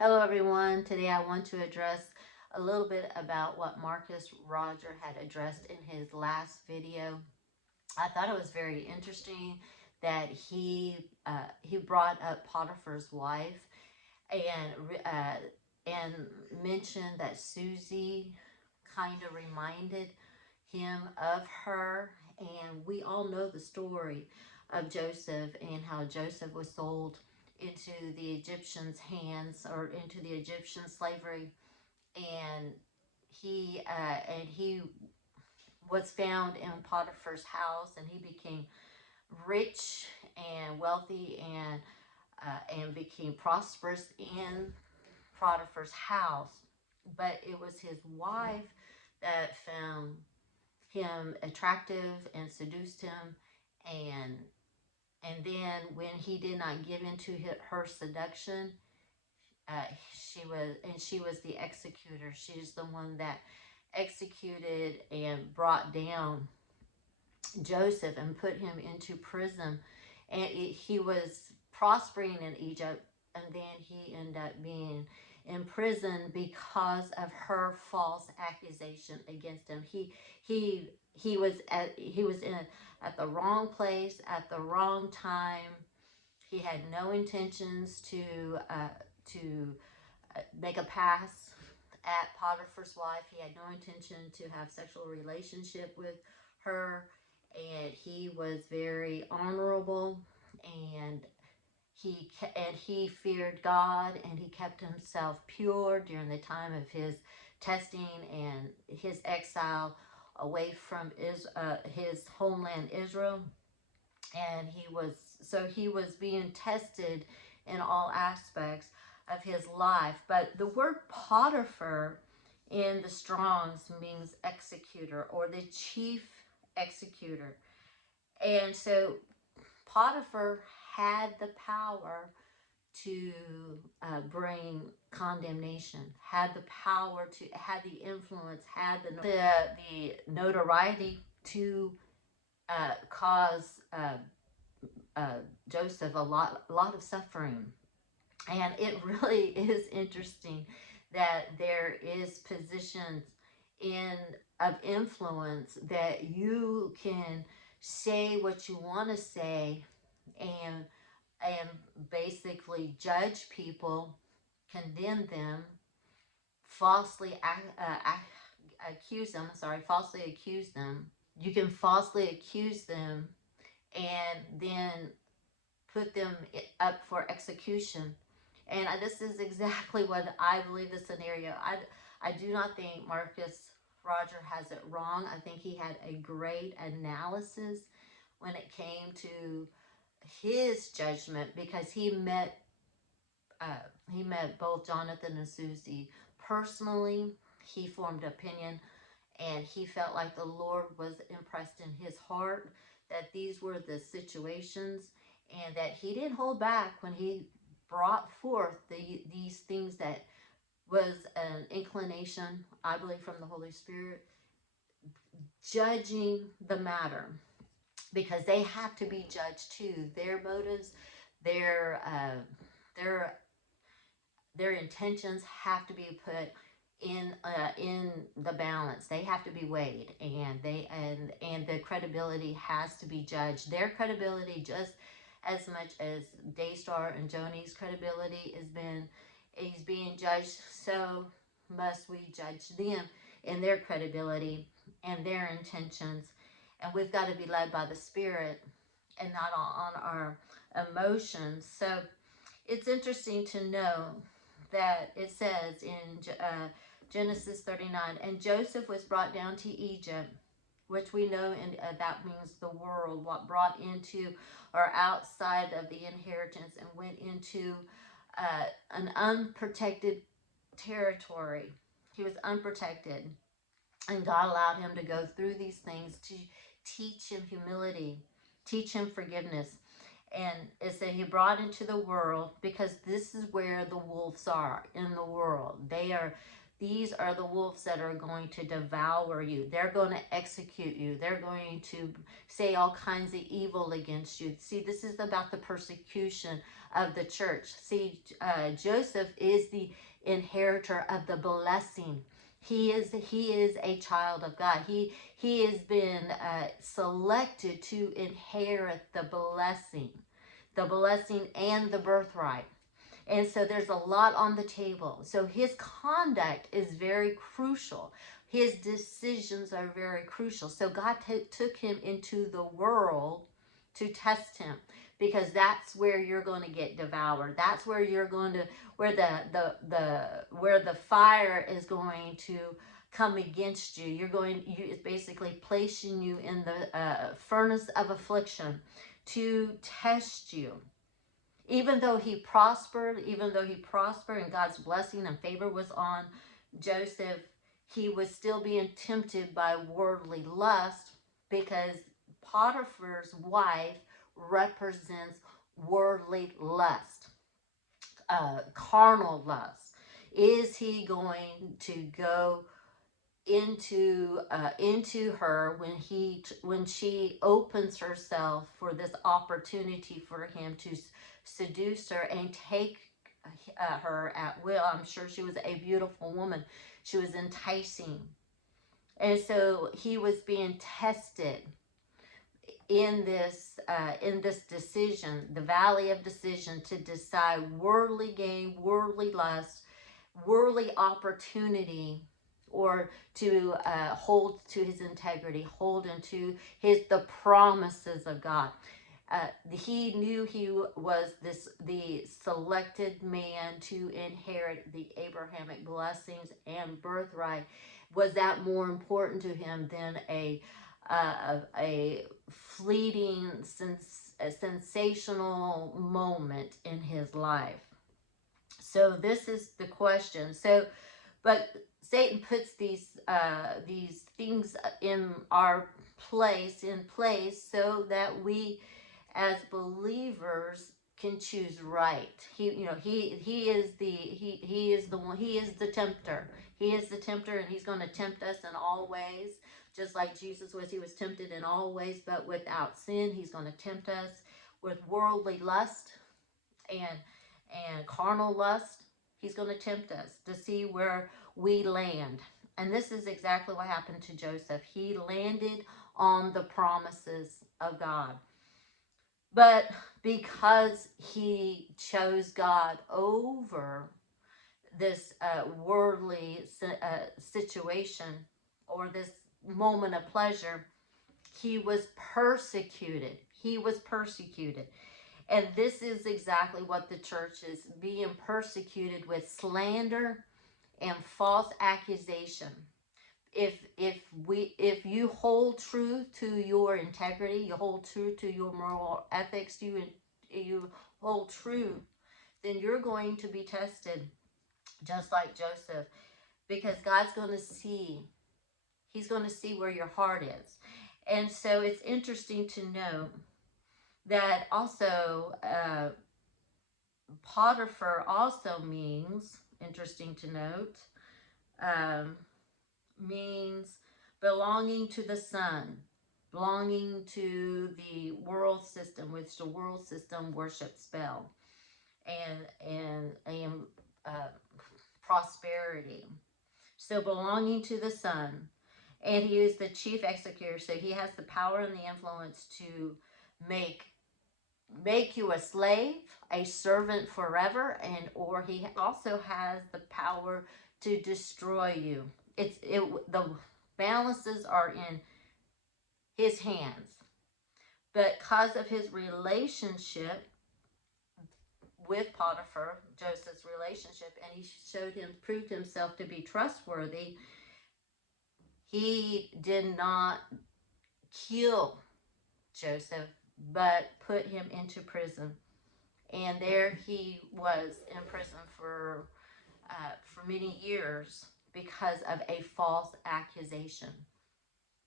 Hello everyone. Today I want to address a little bit about what Marcus Roger had addressed in his last video. I thought it was very interesting that he brought up Potiphar's wife and mentioned that Suzy kind of reminded him of her. And we all know the story of Joseph and how Joseph was sold into the Egyptians' hands, or into the Egyptian slavery, and he was found in Potiphar's house, and he became rich and wealthy, and became prosperous in Potiphar's house. But it was his wife that found him attractive and seduced him, and then when he did not give in to her seduction, she was the executor. She's the one that executed and brought down Joseph and put him into prison. And he was prospering in Egypt, and then he ended up being in prison because of her false accusation against him. He was in at the wrong place at the wrong time. He had no intentions to make a pass at Potiphar's wife. He had no intention to have sexual relationship with her, and he was very honorable, and he feared God, and he kept himself pure during the time of his testing and his exile away from his homeland Israel. And he was being tested in all aspects of his life. But the word Potiphar in the Strongs means executor, or the chief executor. And so Potiphar had the power to bring condemnation, had the power to, had the influence, had the notoriety to cause Joseph a lot of suffering. And it really is interesting that there is positions in of influence that you can say what you want to say, and basically judge people, condemn them, falsely accuse them. Sorry, falsely accuse them. You can falsely accuse them and then put them up for execution. And this is exactly what I believe the scenario. I do not think Marcus Roger has it wrong. I think he had a great analysis when it came to his judgment, because he met both Jonathan and Suzy personally. He formed opinion, and he felt like the Lord was impressed in his heart that these were the situations, and that he didn't hold back when he brought forth these things that was an inclination, I believe, from the Holy Spirit, judging the matter, because they have to be judged too. Their motives, their their their intentions have to be put in the balance. They have to be weighed, and and the credibility has to be judged. Their credibility, just as much as Daystar and Joni's credibility is being judged, so must we judge them in their credibility and their intentions. And we've got to be led by the Spirit and not on our emotions. So it's interesting to know that it says in Genesis 39, and Joseph was brought down to Egypt, which we know, and that means the world, what brought into or outside of the inheritance, and went into an unprotected territory. He was unprotected, and God allowed him to go through these things to teach him humility, teach him forgiveness. And it said he brought into the world, because this is where the wolves are in the world. These are the wolves that are going to devour you. They're going to execute you. They're going to say all kinds of evil against you. See, this is about the persecution of the church. See, Joseph is the inheritor of the blessing. He is a child of God. He has been selected to inherit the blessing and the birthright. And so there's a lot on the table. So his conduct is very crucial. His decisions are very crucial. So God took him into the world to test him, because that's where you're going to get devoured. That's where you're going to, where where the fire is going to come against you. It's basically placing you in the furnace of affliction to test you. Even though he prospered and God's blessing and favor was on Joseph, he was still being tempted by worldly lust, because Potiphar's wife represents worldly lust, carnal lust. Is he going to go into her when she opens herself for this opportunity for him to seduce her and take her at will? I'm sure she was a beautiful woman. She was enticing. And so he was being tested in this decision, the valley of decision, to decide worldly gain, worldly lust, worldly opportunity, or to hold to his integrity, hold into the promises of God. He knew he was the selected man to inherit the Abrahamic blessings and birthright. Was that more important to him than a fleeting, sensational moment in his life? So this is the question. So, but Satan puts these things in our in place so that we, as believers, can choose right. He is the one. He is the tempter. He is the tempter, and he's going to tempt us in all ways, just like Jesus was. He was tempted in all ways, but without sin. He's going to tempt us with worldly lust and carnal lust. He's going to tempt us to see where we land. And this is exactly what happened to Joseph. He landed on the promises of God. But because he chose God over this worldly situation, or this moment of pleasure, he was persecuted. He was persecuted. And this is exactly what the church is being persecuted with: slander and false accusation. If you hold true to your integrity, you hold true to your moral ethics, you hold true, then you're going to be tested just like Joseph, because God's going to see. He's going to see where your heart is. And so it's interesting to note that also Potiphar also means, interesting to note, means belonging to the sun, belonging to the world system, which the world system worships spell, and prosperity. So belonging to the sun. And he is the chief executor, so he has the power and the influence to make you a slave, a servant forever, and or he also has the power to destroy you. The balances are in his hands. But because of his relationship with Potiphar, Joseph's relationship, and he proved himself to be trustworthy, he did not kill Joseph, but put him into prison. And there he was in prison for many years because of a false accusation.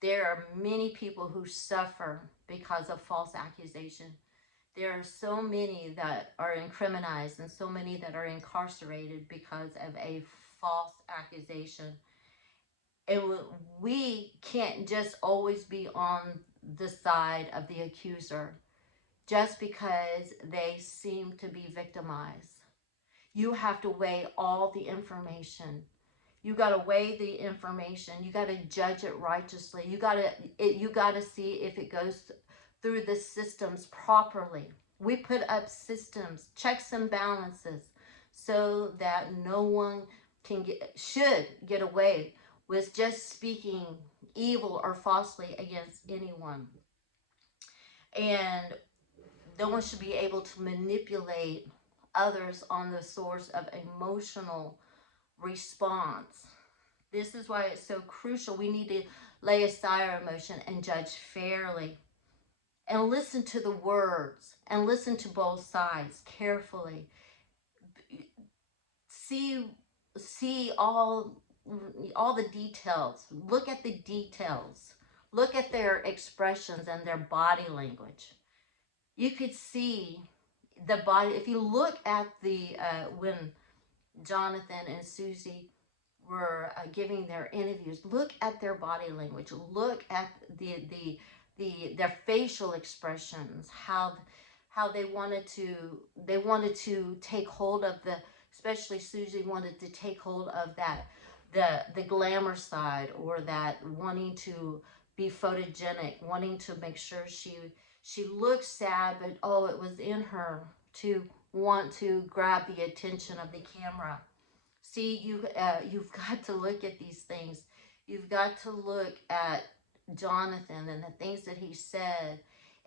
There are many people who suffer because of false accusation. There are so many that are incriminated and so many that are incarcerated because of a false accusation. And we can't just always be on the side of the accuser. just because they seem to be victimized. You have to weigh all the information. You got to weigh the information. You got to judge it righteously. You got to see if it goes through the systems properly. We put up systems, checks and balances, so that no one should get away with just speaking evil or falsely against anyone. And no one should be able to manipulate others on the source of emotional response. This is why it's so crucial. We need to lay aside our emotion and judge fairly, and listen to the words, and listen to both sides carefully. See all the details. Look at the details. Look at their expressions and their body language. You could see the body. If you look at the when Jonathan and Suzy were giving their interviews, look at their body language. Look at their facial expressions. How they wanted to take hold of the. Especially Suzy wanted to take hold of that the glamour side, or that wanting to be photogenic, wanting to make sure she looked sad, but oh, it was in her to want to grab the attention of the camera. See, you've got to look at these things. You've got to look at Jonathan and the things that he said,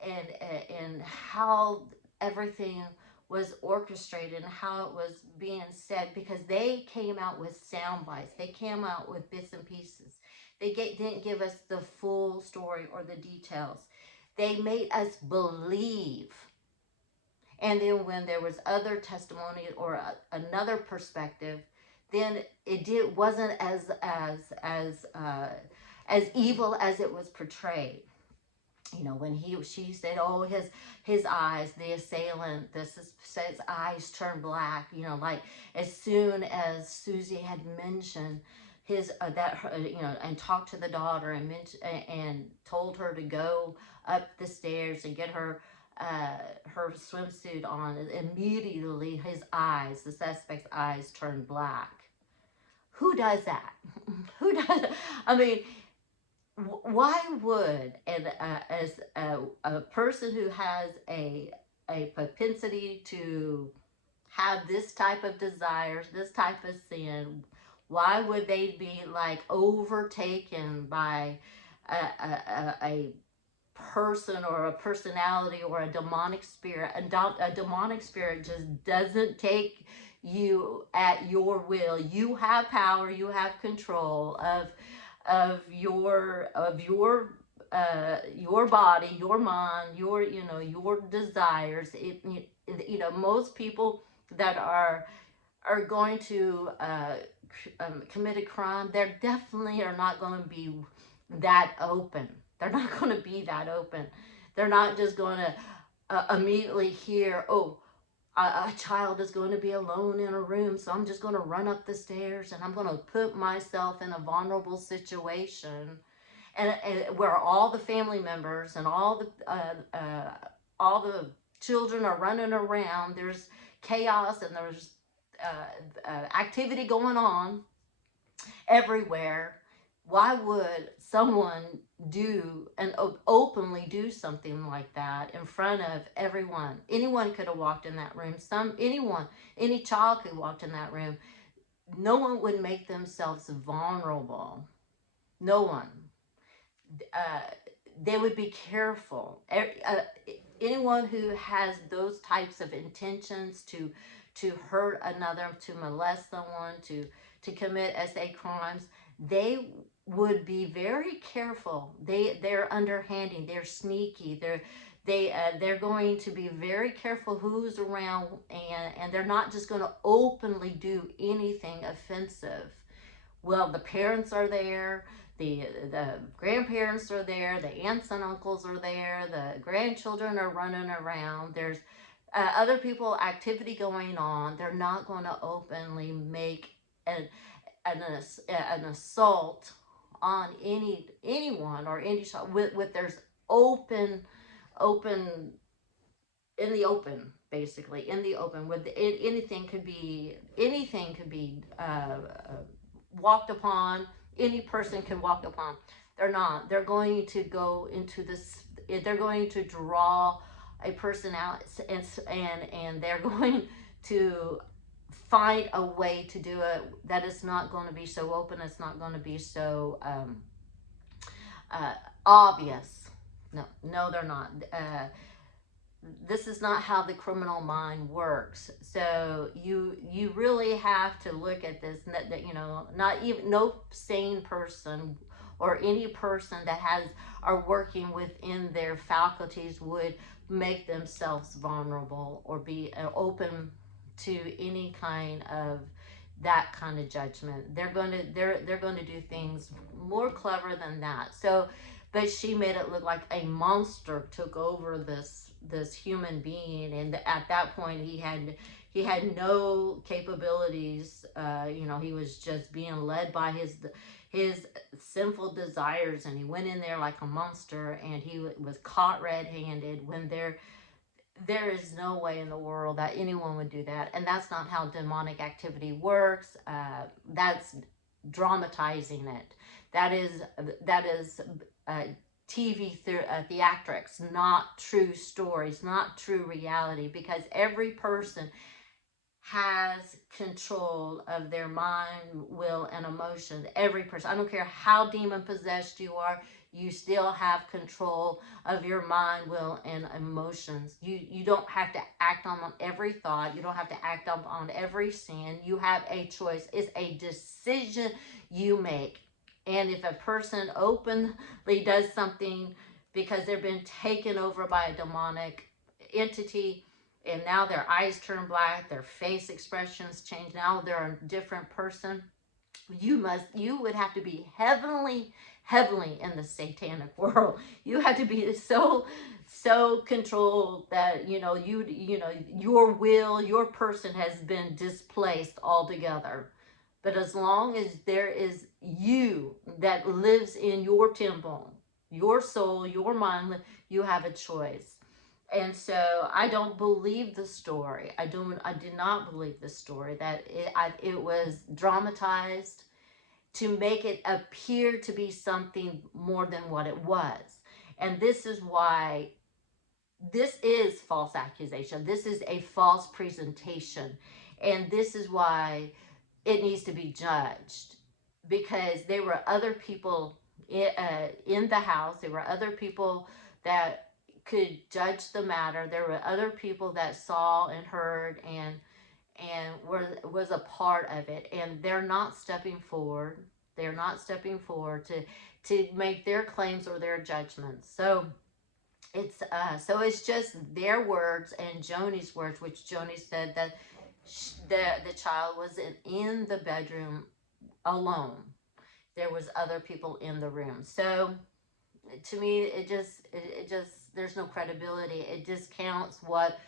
and how everything was orchestrated and how it was being said, because they came out with sound bites. They came out with bits and pieces. Didn't give us the full story or the details. They made us believe. And then when there was other testimony or another perspective, then wasn't as evil as it was portrayed. You know, when she said, oh, his eyes, the assailant, says eyes turn black. You know, like as soon as Suzy had mentioned his and talked to the daughter and told her to go up the stairs and get her swimsuit on, immediately the suspect's eyes turned black. Who does that? Who does? I mean, why would as a person who has a propensity to have this type of desires, this type of sin, why would they be like overtaken by a person or a personality or a demonic spirit? A demonic spirit just doesn't take you at your will. You have power, you have control of your body, your mind, your desires. Most people that are going to commit a crime, they're definitely are not going to be that open. They're not going to be that open. They're not just going to immediately hear, oh, a child is going to be alone in a room, so I'm just going to run up the stairs and I'm going to put myself in a vulnerable situation, and where all the family members and all the children are running around. There's chaos and there's activity going on everywhere. Why would someone do and openly do something like that in front of everyone? Anyone could have walked in that room. Any child could have walked in that room. No one would make themselves vulnerable. No one. They would be careful. Anyone who has those types of intentions to hurt another, to molest someone, to commit SA crimes, they would be very careful. They're underhanding. They're sneaky. They're going to be very careful who's around, and they're not just going to openly do anything offensive. Well, the parents are there, the grandparents are there, the aunts and uncles are there, the grandchildren are running around. There's other people, activity going on. They're not going to openly make an assault on anyone or any child with there's open in the open, basically in the open, with anything could be, walked upon. Any person can walk upon. They're not. They're going to go into this. They're going to draw a person out, and they're going to find a way to do it that is not going to be so open. It's not going to be so uh, obvious. No, no, they're not. This is not how the criminal mind works. So you really have to look at this, that not even, no sane person or any person that has are working within their faculties would make themselves vulnerable or be open to any kind of that kind of judgment. They're going to do things more clever than that. So, but she made it look like a monster took over this human being, and at that point he had no capabilities. He was just being led by his sinful desires, and he went in there like a monster, and he was caught red-handed when there is no way in the world that anyone would do that. And that's not how demonic activity works. That's dramatizing it. That is uh, TV theatrics, not true stories, not true reality, because every person has control of their mind, will, and emotions. Every person. I don't care how demon possessed you are, you still have control of your mind, will, and emotions. You don't have to act on every thought. You don't have to act on every sin. You have a choice. It's a decision you make. And if a person openly does something because they've been taken over by a demonic entity, and now their eyes turn black, their face expressions change, now they're a different person, you would have to be heavily in the satanic world. You have to be so controlled that your will, your person has been displaced altogether. But as long as there is you that lives in your temple, your soul, your mind, you have a choice. And so I don't believe the story. I did not believe the story that it was dramatized to make it appear to be something more than what it was. And this is why this is false accusation. This is a false presentation. And this is why it needs to be judged, because there were other people in the house. There were other people that could judge the matter. There were other people that saw and heard and was a part of it, and they're not stepping forward. They're not stepping forward to make their claims or their judgments. So it's just their words and Joni's words, which Joni said that the child was in the bedroom alone. There was other people in the room. So to me, it just there's no credibility. It discounts what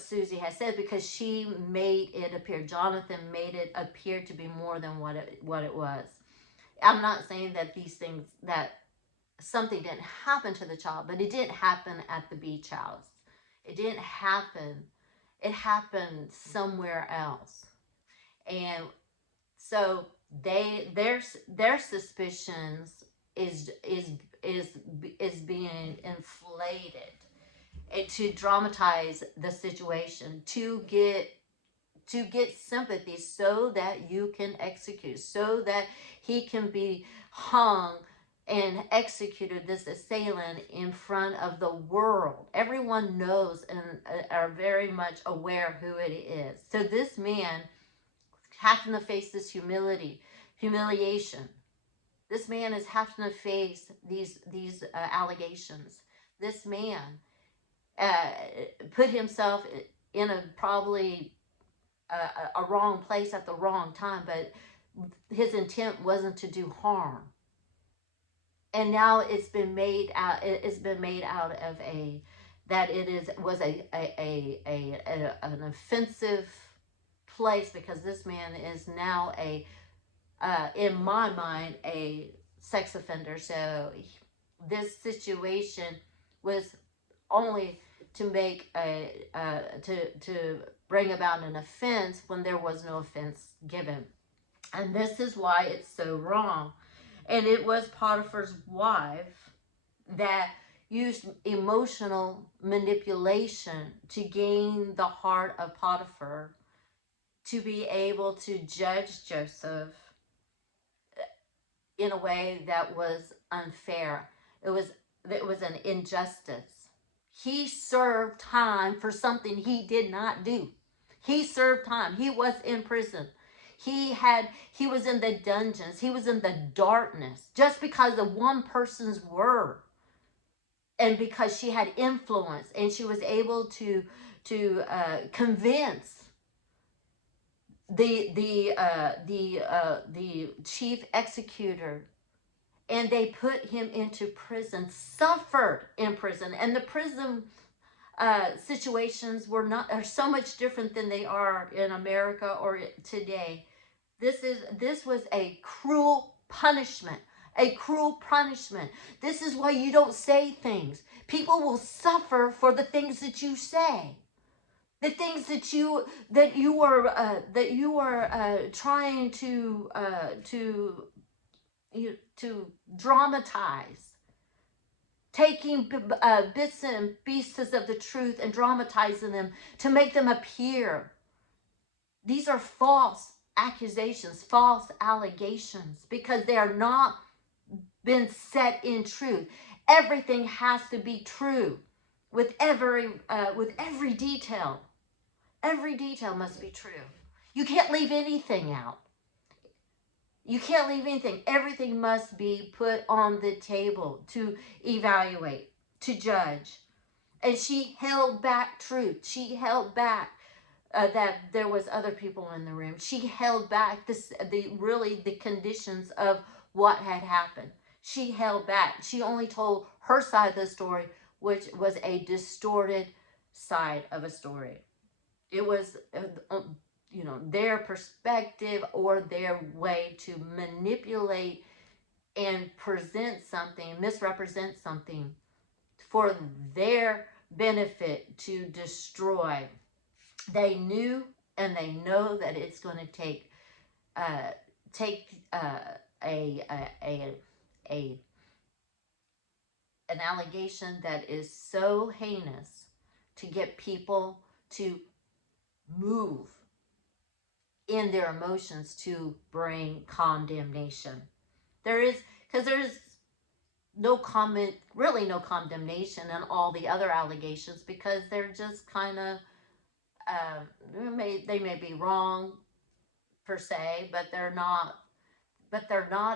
Suzy has said, because she made it appear, Jonathan made it appear to be more than what it was. I'm not saying that these things, that something didn't happen to the child, but it didn't happen at the beach house. It didn't happen. It happened somewhere else. And so their suspicions is being inflated, and to dramatize the situation, to get sympathy, so that you can execute, so that he can be hung and executed, this assailant, in front of the world. Everyone knows and are very much aware who it is. So this man having to face this humiliation. This man is having to face these allegations. This man uh, put himself in a probably a wrong place at the wrong time, but his intent wasn't to do harm. And now it's been made out. It's been made out of that it was an offensive place, because this man is now in my mind, a sex offender. So this situation was only to make to bring about an offense when there was no offense given. And this is why it's so wrong. And it was Potiphar's wife that used emotional manipulation to gain the heart of Potiphar to be able to judge Joseph in a way that was unfair. It was an injustice. He served time for something he did not do. He served time. He was in prison. He was in the dungeons. He was in the darkness just because of one person's word, and because she had influence and she was able to convince the chief executor, and they put him into prison, suffered in prison. And the prison situations are so much different than they are in America or today. This was a cruel punishment. A cruel punishment. This is why you don't say things. People will suffer for the things that you say. The things that you are trying to dramatize, taking bits and pieces of the truth and dramatizing them to make them appear. These are false accusations, false allegations, because they are not been set in truth. Everything has to be true with every detail. Every detail must be true. You can't leave anything out. You can't leave anything. Everything must be put on the table to evaluate, to judge. And she held back truth. She held back that there was other people in the room. She held back the conditions of what had happened. She held back. She only told her side of the story, which was a distorted side of a story. It was their perspective or their way to manipulate and present something, misrepresent something for their benefit, to destroy. They knew and they know that it's going to take a an allegation that is so heinous to get people to move in their emotions to bring condemnation. Because there's no comment, really no condemnation in all the other allegations, because they're just kind of, they may be wrong per se, but they're not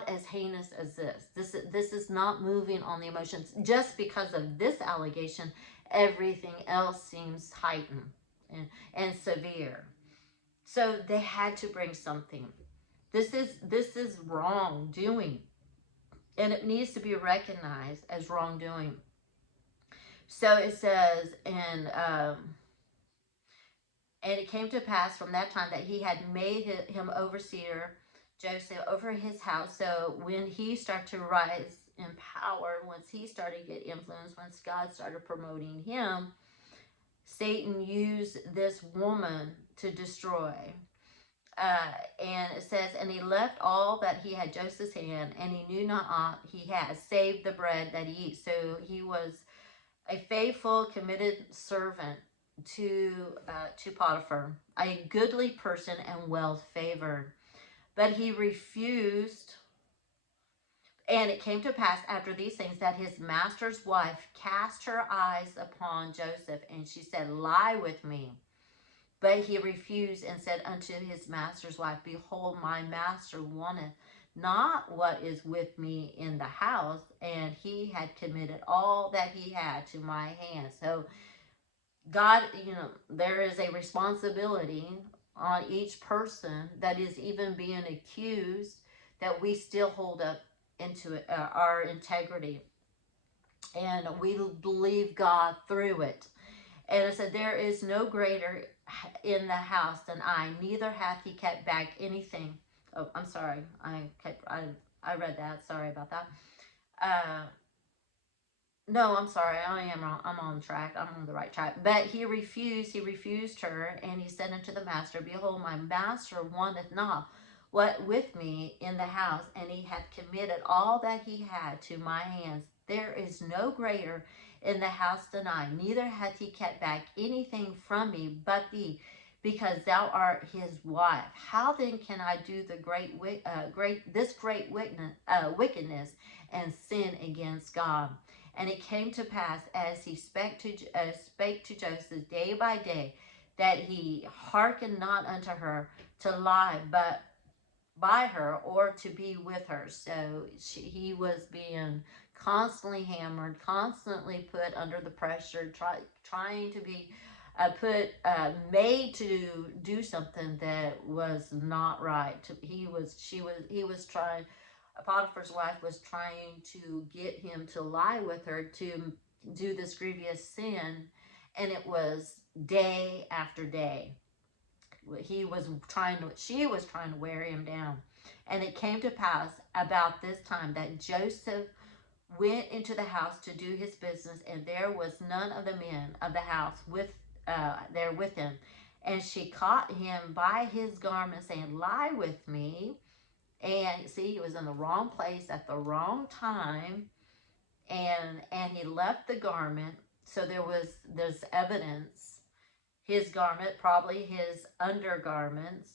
as heinous as this. This is not moving on the emotions. Just because of this allegation, everything else seems heightened and severe. So they had to bring something. This is wrongdoing, and it needs to be recognized as wrongdoing. So it says, and it came to pass from that time that he had made him overseer, Joseph, over his house. So when he started to rise in power, once he started to get influence, once God started promoting him, Satan used this woman to destroy. And it says, and he left all that he had Joseph's hand, and he knew not aught he had, save the bread that he eats. So he was a faithful, committed servant to Potiphar, a goodly person and well favored. But he refused. And it came to pass after these things that his master's wife cast her eyes upon Joseph, and she said, lie with me. But he refused and said unto his master's wife, behold, my master wanteth not what is with me in the house, and he had committed all that he had to my hand. So God, there is a responsibility on each person that is even being accused, that we still hold up into our integrity, and we believe God through it. And it said, there is no greater in the house than I, neither hath he kept back anything. Oh, I'm sorry. I read that. Sorry about that. No, I'm sorry. I am wrong. I'm on track. I'm on the right track. But he refused. He refused her, and he said unto the master, Behold, my master wanteth not what with me in the house, and he hath committed all that he had to my hands. There is no greater in the house than I. Neither hath he kept back anything from me but thee, because thou art his wife. How then can I do the great wickedness and sin against God? And it came to pass, as he spake to Joseph day by day, that he hearkened not unto her to lie, but by her or to be with her. So he was being constantly hammered, constantly put under the pressure, trying to be made to do something that was not right. He was trying. Potiphar's wife was trying to get him to lie with her to do this grievous sin, and it was day after day. She was trying to wear him down. And it came to pass about this time that Joseph went into the house to do his business, and there was none of the men of the house there with him. And she caught him by his garment, saying, Lie with me. And see, he was in the wrong place at the wrong time, and he left the garment. So there's evidence. His garment, probably his undergarments,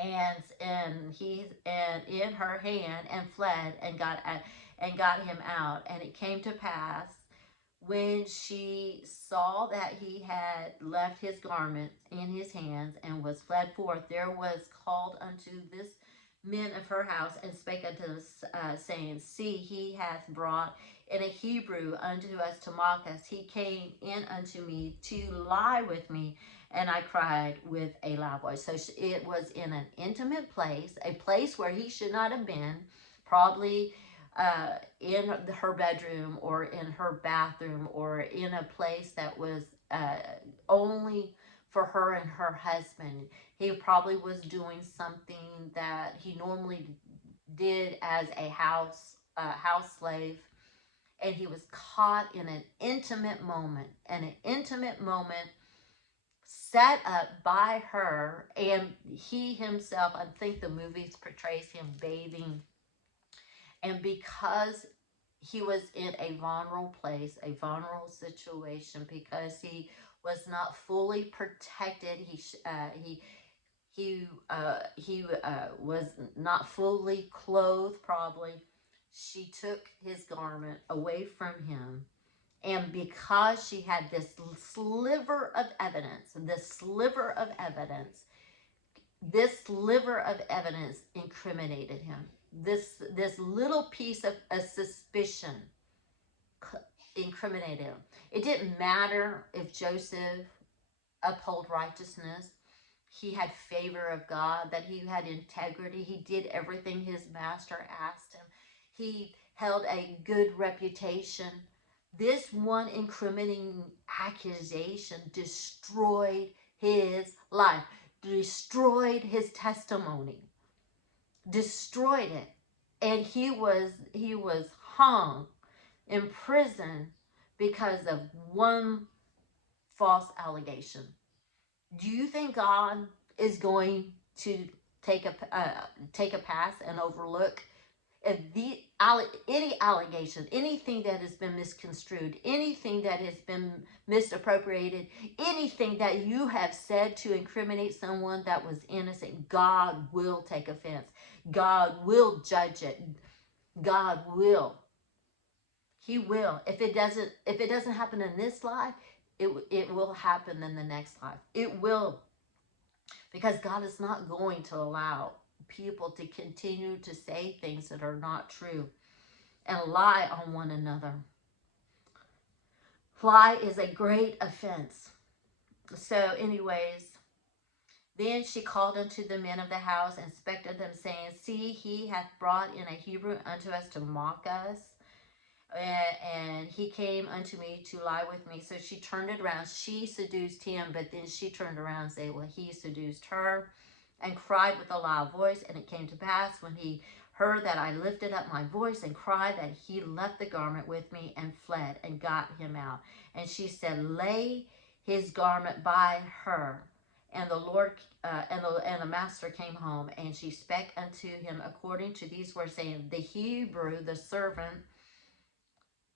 and in her hand, and fled, and got him out. And it came to pass, when she saw that he had left his garment in his hands and was fled forth, there was called unto this men of her house, and spake unto us, saying, See, he hath brought in a Hebrew unto us to mock us. He came in unto me to lie with me, and I cried with a loud voice. So it was in an intimate place, a place where he should not have been, probably in her bedroom or in her bathroom or in a place that was only for her and her husband. He probably was doing something that he normally did as a house slave, and he was caught in an intimate moment, set up by her, and he himself, I think the movies portrays him bathing, and because he was in a vulnerable place, a vulnerable situation, because he was not fully protected. He was not fully clothed. Probably, she took his garment away from him, and because she had this sliver of evidence, this sliver of evidence incriminated him. This little piece of a suspicion incriminated him. It didn't matter if Joseph upheld righteousness. He had favor of God, that he had integrity. He did everything his master asked him. He held a good reputation. This one incriminating accusation destroyed his life, destroyed his testimony, destroyed it. And he was hung in prison because of one false allegation. Do you think God is going to take a pass and overlook if any allegation, anything that has been misconstrued, anything that has been misappropriated, anything that you have said to incriminate someone that was innocent? God will take offense. God will judge it. God will. He will. If it doesn't happen in this life, it will happen in the next life. It will. Because God is not going to allow people to continue to say things that are not true and lie on one another. Lie is a great offense. So anyways, then she called unto the men of the house and spake unto them, saying, See, he hath brought in a Hebrew unto us to mock us. And he came unto me to lie with me. So she turned it around. She seduced him, but then she turned around and said, well, he seduced her, and cried with a loud voice. And it came to pass, when he her that I lifted up my voice and cried, that he left the garment with me and fled and got him out. And she said, lay his garment by her. And the Lord and the master came home, and she spake unto him according to these words, saying, the Hebrew, the servant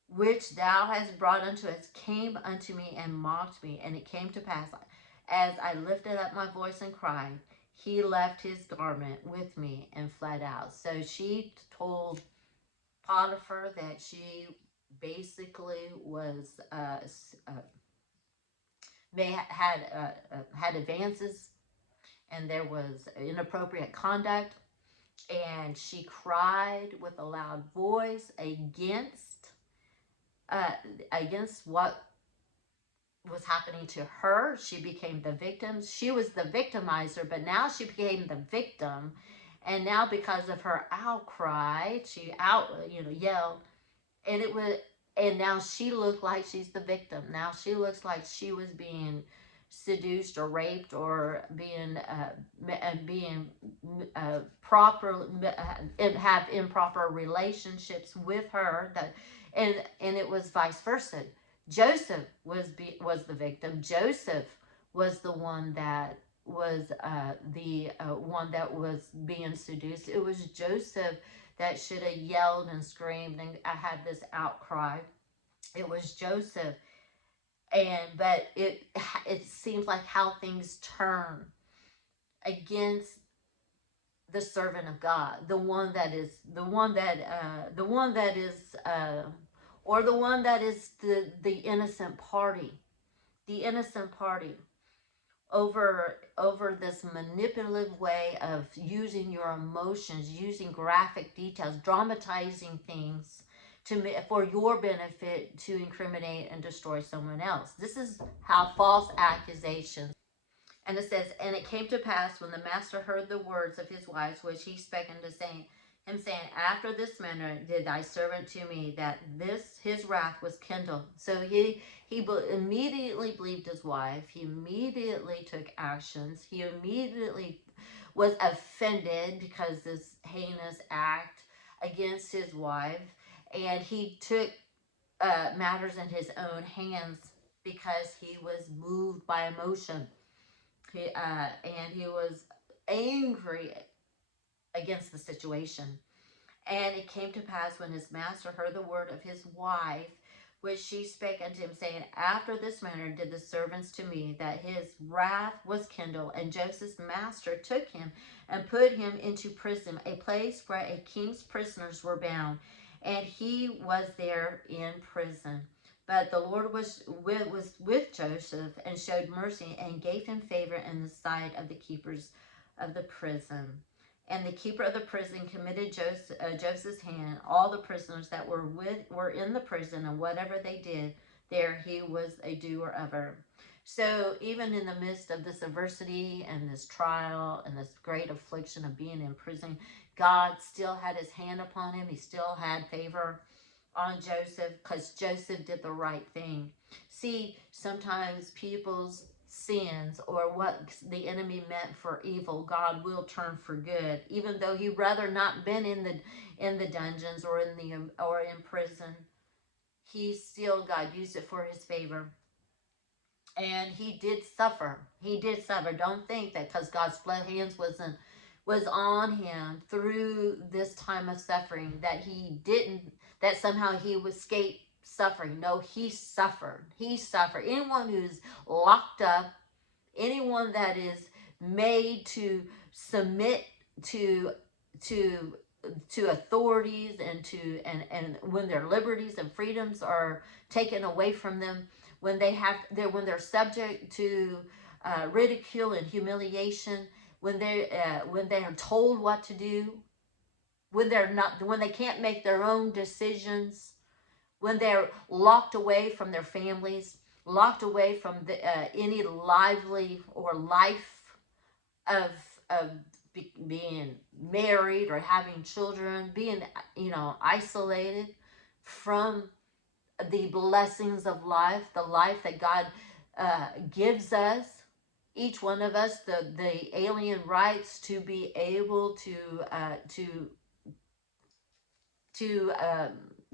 which thou hast brought unto us, came unto me and mocked me. And it came to pass, as I lifted up my voice and cried, he left his garment with me and fled out. So she told Potiphar that she basically was had advances, and there was inappropriate conduct, and she cried with a loud voice against what was happening to her. She became the victim. She was the victimizer, but now she became the victim. And now, because of her outcry, she yelled, and now she looked like she's the victim. Now she looks like she was being seduced or raped, or being proper have improper relationships with her. And it was vice versa. Joseph was the victim. Joseph was the one that was the one that was being seduced. It was Joseph that should have yelled and screamed and had this outcry. It was Joseph. But it seems like how things turn against the servant of God, the one that is the innocent party, over this manipulative way of using your emotions, using graphic details, dramatizing things for your benefit, to incriminate and destroy someone else. This is how false accusations. And it says, and it came to pass, when the master heard the words of his wives, which he spake unto him, saying, after this manner did thy servant to me, that his wrath was kindled. So he immediately believed his wife. He immediately took actions. He immediately was offended because this heinous act against his wife. And he took matters in his own hands because he was moved by emotion. And he was angry against the situation. And it came to pass, when his master heard the word of his wife, which she spake unto him, saying, after this manner did the servants to me, that his wrath was kindled. And Joseph's master took him and put him into prison, a place where a king's prisoners were bound. And he was there in prison. But the Lord was with Joseph, and showed mercy, and gave him favor in the sight of the keepers of the prison. And the keeper of the prison committed Joseph's hand, all the prisoners that were in the prison, and whatever they did there, he was a doer of it. So even in the midst of this adversity and this trial and this great affliction of being in prison, God still had his hand upon him. He still had favor on Joseph, because Joseph did the right thing. See, sometimes people's sins, or what the enemy meant for evil, God will turn for good. Even though he'd rather not been in the dungeons or in prison, God used it for his favor. And he did suffer. Don't think that because God's hands was on him through this time of suffering, that somehow he escaped suffering. No, he suffered. Anyone who's locked up, anyone that is made to submit to authorities, and when their liberties and freedoms are taken away from them, when they're subject to ridicule and humiliation, when they are told what to do, when they can't make their own decisions, when they're locked away from their families, locked away from any lively or life of being married or having children, being isolated from the blessings of life, the life that God gives us, each one of us, the alien rights to be able to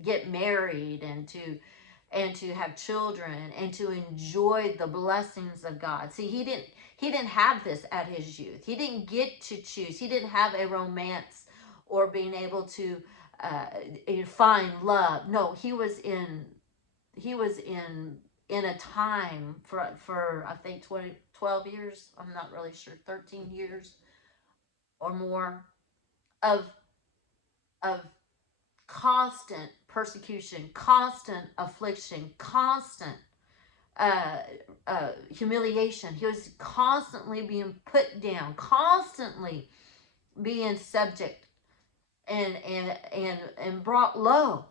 get married and to have children and to enjoy the blessings of God. See, he didn't have this at his youth. He didn't get to choose. He didn't have a romance or being able to find love. No, he was in a time for I think 12 years. I'm not really sure, 13 years or more of of constant persecution, constant affliction, constant uh, humiliation. He was constantly being put down, constantly being subject and brought low.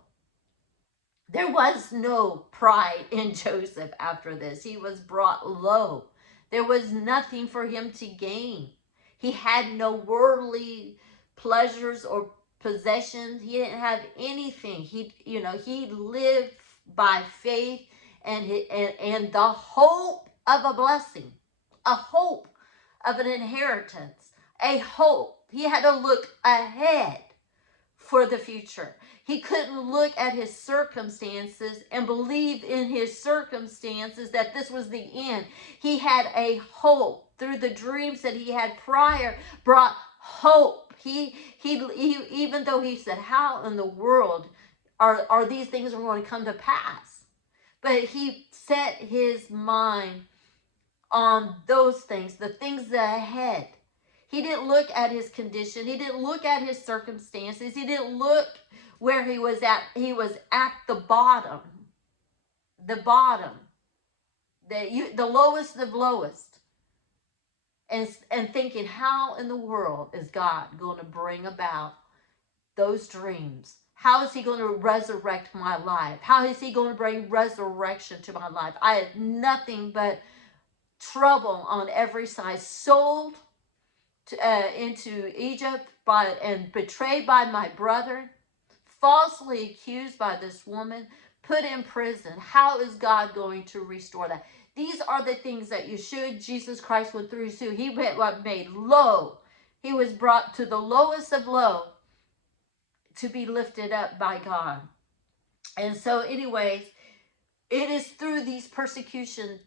There was no pride in Joseph after this. He was brought low. There was nothing for him to gain. He had no worldly pleasures or possessions. He didn't have anything. He lived by faith and the hope of a blessing, a hope of an inheritance, a hope. He had to look ahead for the future. He couldn't look at his circumstances and believe in his circumstances that this was the end. He had a hope through the dreams that he had prior brought hope. He even though he said, how in the world are these things going to come to pass? But he set his mind on those things, the things ahead. He didn't look at his condition. He didn't look at his circumstances. He didn't look where he was at. He was at the bottom. The bottom. The lowest of lowest. And thinking, how in the world is God going to bring about those dreams? How is he going to resurrect my life? How is he going to bring resurrection to my life? I had nothing but trouble on every side. Sold into Egypt and betrayed by my brother, falsely accused by this woman, put in prison. How is God going to restore that? These are the things that Jesus Christ went through too. He was made low. He was brought to the lowest of low to be lifted up by God. And so anyways, it is through these persecution,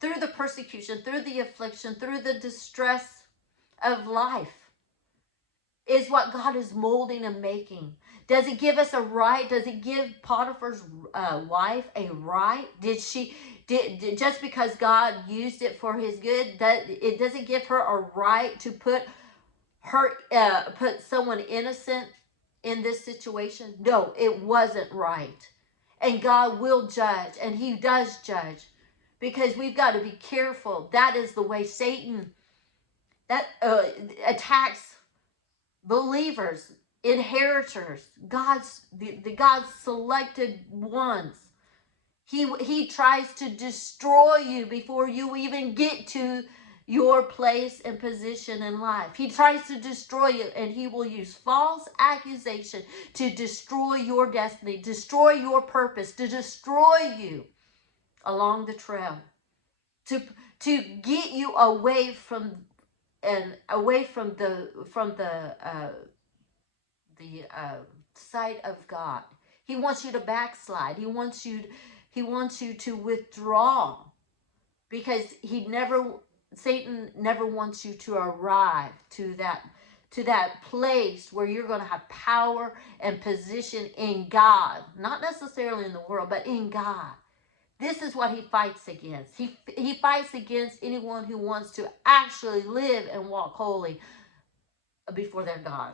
through the affliction, through the distress of life is what God is molding and making. Does it give us a right? Does it give Potiphar's wife a right? Did just because God used it for his good, does it give her a right to put someone innocent in this situation? No, it wasn't right. And God will judge, and he does judge, because we've got to be careful. That is the way Satan attacks believers, inheritors, the God's selected ones. He tries to destroy you before you even get to your place and position in life. He tries to destroy you, and he will use false accusation to destroy your destiny, destroy your purpose, to destroy you along the trail, to get you away from the sight of God. He wants you to backslide. He wants you to withdraw, because Satan never wants you to arrive to that place where you're going to have power and position in God, not necessarily in the world, but in God. This is what he fights against. He fights against anyone who wants to actually live and walk holy before their God.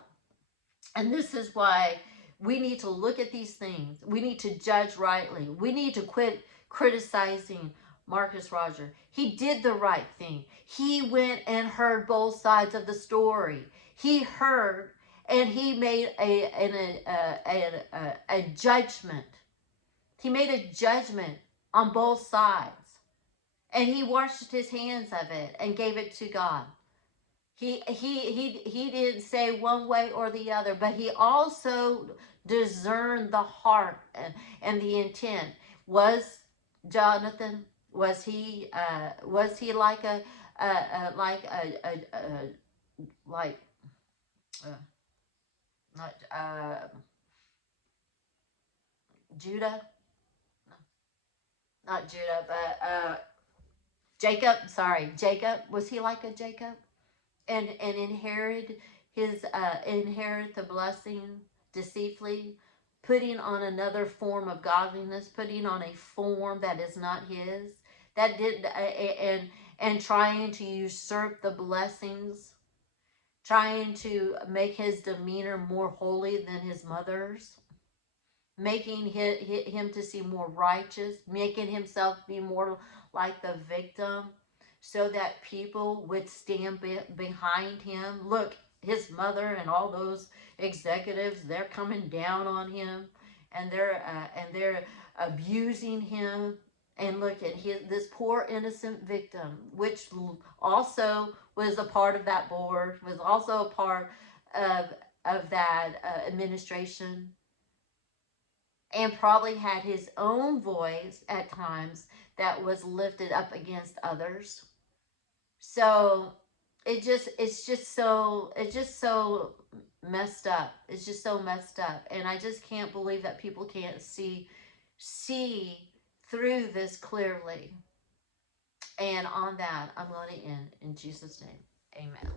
And this is why we need to look at these things. We need to judge rightly. We need to quit criticizing Marcus Roger. He did the right thing. He went and heard both sides of the story. He heard, and he made a judgment. He made a judgment on both sides. And he washed his hands of it and gave it to God. He didn't say one way or the other, but he also discerned the heart and the intent. Was Jonathan, was he like Judah, not Judah, but Jacob. Sorry, Jacob. Was he like a Jacob? And inherit the blessing deceitfully, putting on another form of godliness, putting on a form that is not his, that did and trying to usurp the blessings, trying to make his demeanor more holy than his mother's, making him to seem more righteous, making himself be more like the victim, so that people would stand behind him. Look, his mother and all those executives, they're coming down on him, and they're abusing him. And look at this poor innocent victim, which also was a part of that board, was also a part of that administration, and probably had his own voice at times that was lifted up against others. So it's just so messed up. It's just so messed up, and I just can't believe that people can't see through this clearly. And on that, I'm going to end in Jesus' name. Amen.